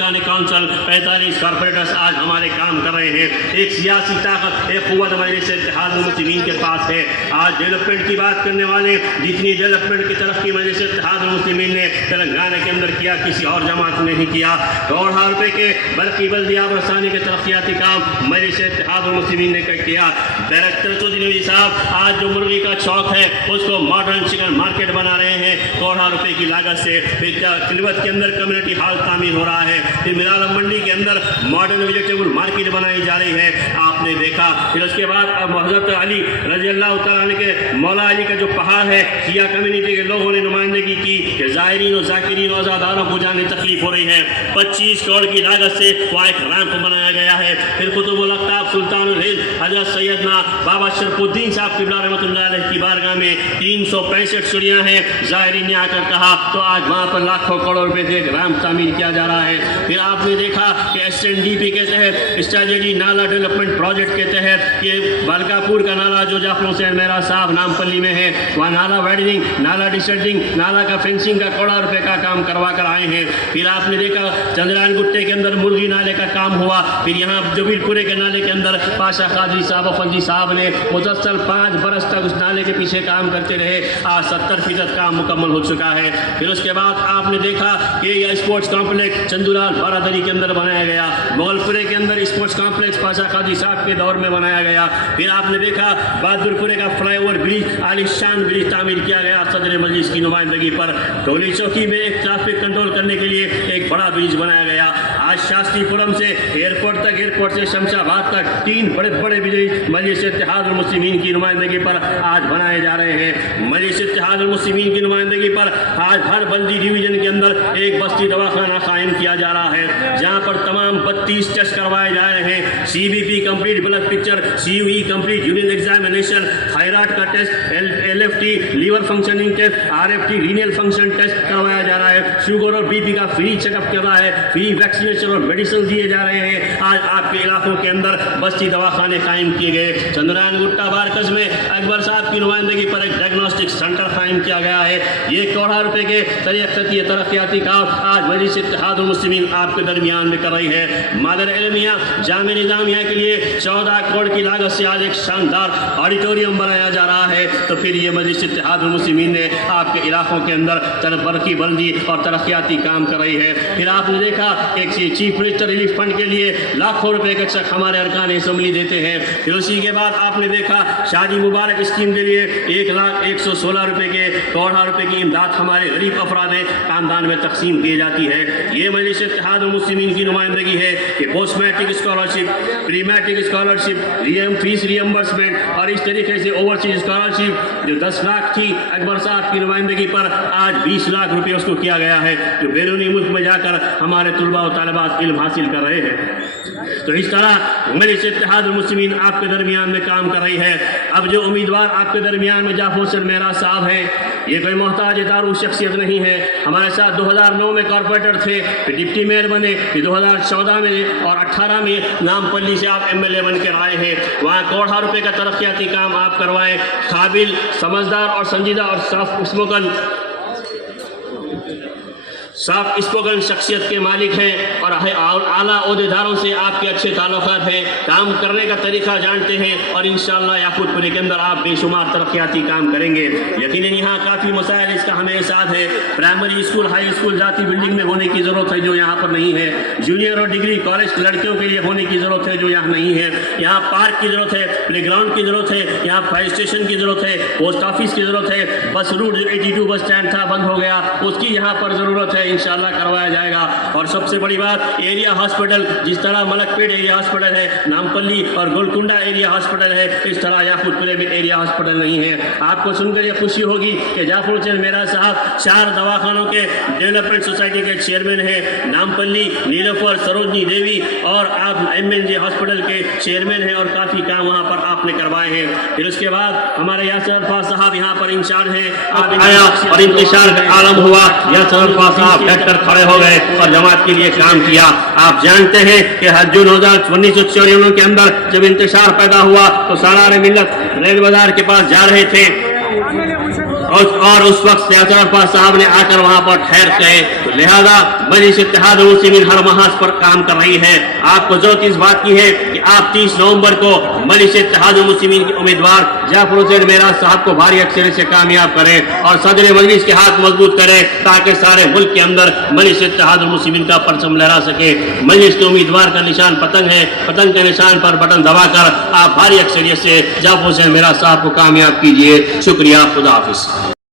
अरकान council 45 corporators आज हमारे काम कर रहे हैं। एक सियासी ताकत, एक क़ुव्वत मजलिस इत्तेहादुल मुस्लिमीन के पास है। आज डेवलपमेंट की बात करने वाले, जितनी डेवलपमेंट की तरक्की मजलिस इत्तेहादुल मुस्लिमीन ने तेलंगाना के अंदर किया, किसी और जमात ने नहीं किया। करोड़ों रुपए के बल्कि बल्दियात रसानी के तरक्याती काम मजलिस इत्तेहादुल मुस्लिमीन ने किया। डायरेक्टर चौधरी नबी साहब आज जो मुर्गी का चौक है उसको मॉडर्न चिकन मार्केट बना रहे हैं करोड़ों रुपए की लागत से। फिर किलवत के अंदर कम्युनिटी हॉल तामीर हो रहा है। फिर मिलालम मंडी के अंदर मॉडर्न वेजिटेबल मार्केट बनाई जा रही है, आपने देखा। फिर उसके बाद अब हज़रत अली रज़ी अल्लाह तआला अन्हु के मौला अली का जो पहाड़ है, शिया कम्युनिटी के लोगों ने नुमाइंदगी की कि ज़ाहिरीन और ज़ाकिरीन और आज़ादारों को जाने तकलीफ हो रही है। 25 करोड़ की लागत से वहाँ एक रैंप बनाया गया है। फिर कुतुबुल अक़ताब सुल्तानुल हिंद हज़रत सैयदना बाबा शरफुद्दीन साहब क़िबला रहमतुल्लाह अलैह की बारगाह में 365 चिड़ियाँ हैं। ज़ाहिरीन ने आकर कहा तो आज वहाँ पर लाखों करोड़ रुपए से एक रैंप तामीर किया जा रहा है। फिर आपने देखा कि SNDP के तहत स्ट्रेटेजी नाला डेवलपमेंट प्रोजेक्ट के तहत ये बालकापुर का नाला जो जाफर हुसैन मेहरा साहब नामपल्ली में है, वहाँ नाला वाइडनिंग, नाला डिशल्टिंग, नाला का फेंसिंग का करोड़ों रुपए का काम करवा कर आए हैं। फिर आपने देखा चंद्रायन गुट्टे के अंदर मुर्गी नाले का काम हुआ। फिर यहाँ जबीलपुरे के नाले के अंदर पाशा काजी साहब अफंजी साहब ने मुसलसल 5 बरस तक उस नाले के पीछे काम करते रहे। आज 70% काम मुकम्मल हो चुका है। फिर उसके बाद आपने देखा कि यह स्पोर्ट्स कॉम्प्लेक्स चंदूलाल बारादरी के अंदर बनाया गया। मुगलपुरे के अंदर स्पोर्ट्स कॉम्प्लेक्स पाशा काजी साहब के दौर में बनाया गया। फिर आपने देखा बहादुरपुरे का फ्लाईओवर ब्रिज आलिशान ब्रिज तामीर किया गया सदर मजलिस की नुमाइंदगी पर। टोली चौकी में एक ट्रैफिक कंट्रोल करने के लिए एक बड़ा ब्रिज बनाया गया। आज शास्त्रीपुरम से एयरपोर्ट तक, एयरपोर्ट से शमशाबाद तक 3 बड़े बड़े ब्रिज मजलिस इत्तेहादुल मुस्लिमीन की नुमाइंदगी पर आज बनाए जा रहे हैं। मजलिस इत्तेहादुल मुस्लिमीन की नुमाइंदगी पर आज हर बल्दी डिवीजन के अंदर एक बस्ती दवाखाना कायम किया जा रहा है, जहाँ पर तमाम 32 टेस्ट करवाए जा रहे हैं। CBP complete blood picture, CUE complete urine examination, thyroid का test, LFT liver functioning test, RFT renal function test करवाया जा रहा है। शुगर और BP का फ्री चेकअप कर रहा है, फ्री वैक्सीनेशन और मेडिसिन दिए जा रहे हैं। आज आपके इलाकों के अंदर बस्ती दवाखाने कायम किए गए। चंद्रायन गुट्टा बारकस में अकबर साहब की नुमाइंदगी पर एक डायग्नोस्टिक सेंटर कायम किया गया है। ये करोड़ों रुपए के तरक्याती काम आज मजलिस इत्तेहादुल मुस्लिमीन आपके दरमियान में कर रही है। मादर एलमिया जामे निज़ामिया के लिए 14 करोड़ की लागत से आज एक शानदार ऑडिटोरियम बनाया जा रहा है। तो फिर ये मजलिस इत्तेहादुल मुस्लिमीन ने आपके इलाकों के अंदर तरक्की बल्दी और तरक्याती काम कर रही है। फिर आपने देखा एक चीफ मिनिस्टर रिलीफ फंड के लिए लाखों रुपए का चेक हमारे अरकान असम्बली देते हैं। फिर उसी के बाद आपने देखा शादी मुबारक स्कीम के लिए 1,116 रुपए के करोड़ों रुपए की इमदाद हमारे गरीब अफराद खानदान में तकसीम की जाती है। ये मजलिस इत्तेहादुल मुस्लिमीन की नुमाइंदगी है कि post matric scholarship, pre matric scholarship, fees reimbursement और इस तरीके से ओवरसीज स्कॉलरशिप जो 10 लाख थी अकबर साहब की नुमाइंदगी पर आज 20 लाख रुपये उसको किया गया है, जो बैरूनी मुल्क में जाकर हमारे तलबा और तालिबात इल्म हासिल कर रहे हैं। तो इस तरह मजलिस इत्तेहादुल मुस्लिमीन आपके दरमियान में काम कर रही है। अब जो उम्मीदवार आपके दरमियान में जाफर हुसैन मेहरा साहब हैं, ये कोई मोहताज दारू शख्सियत नहीं है। हमारे साथ 2009 में कॉर्पोरेटर थे, फिर डिप्टी मेयर बने, फिर 2014 में और 18 में नामपल्ली से आप MLA बन कर आए हैं। वहाँ करोड़ों रुपए का तरक्याती काम आप करवाएं। काबिल, समझदार और संजीदा और साफ स्पोकन शख्सियत के मालिक हैं और आला ओहदेदारों से आपके अच्छे ताल्लुकात हैं, काम करने का तरीका जानते हैं और इंशाअल्लाह याकूतपुरे के अंदर आप बेशुमार तरक्याती काम करेंगे। यकीनन यहाँ काफ़ी मसाइल इसका हमें साथ है। प्राइमरी स्कूल, हाई स्कूल जाती बिल्डिंग में होने की ज़रूरत है जो यहाँ पर नहीं है। जूनियर और डिग्री कॉलेज लड़कियों के लिए होने की ज़रूरत है जो यहाँ नहीं है। यहाँ पार्क की ज़रूरत है, प्ले ग्राउंड की ज़रूरत है, यहाँ फायर स्टेशन की ज़रूरत है, पोस्ट ऑफिस की ज़रूरत है। बस रूट 82 बस स्टैंड था, बंद हो गया, उसकी यहाँ पर ज़रूरत है, इंशाअल्लाह करवाया जाएगा। और सबसे बड़ी बात एरिया हॉस्पिटल, जिस तरह मलकपेट एरिया हॉस्पिटल है, नामपल्ली और गोलकुंडा एरिया हॉस्पिटल है, इस तरह याकूतपुरे में एरिया हॉस्पिटल नहीं है। आपको सुनकर ये खुशी होगी कि जाफर हुसैन मेहरा साहब 4 दवाखानों के डेवलपमेंट सोसाइटी के चेयरमैन हैं। नामपल्ली, नीलोफर, सरोजनी देवी और आप MNJ हॉस्पिटल के चेयरमैन हैं और काफ़ी काम वहाँ पर आपने करवाए हैं। फिर उसके बाद हमारे यासर अल्फाज साहब यहाँ पर इंचार्ज हैं। आप आया और इंतशार का आलम हुआ, यासर अल्फाज साहब डटकर खड़े हो गए और जमात के लिए काम किया। आप जानते हैं कि जून 1994 के अंदर जब इंतशार पैदा हुआ तो सालार मिल्लत रेल बाजार के पास जा रहे थे اور اس وقت سیاست عرفات صاحب نے آ کر وہاں پر ٹھہر گئے. تو لہذا مجلس اتحاد المسلمین ہر محاذ پر کام کر رہی ہے. آپ کو ضرورت اس بات کی ہے کہ آپ 30 نومبر کو مجلس اتحاد المسلمین کے امیدوار جعفر حسین معراج صاحب کو بھاری اکثریت سے کامیاب کریں اور صدر مجلس کے ہاتھ مضبوط کریں تاکہ سارے ملک کے اندر مجلس اتحاد المسلمین کا پرچم لہرا سکے. مجلس کے امیدوار کا نشان پتنگ ہے. پتنگ کے نشان پر بٹن دبا کر آپ بھاری اکثریت سے جعفر حسین معراج صاحب کو کامیاب کیجیے. شکریہ. خدا حافظ.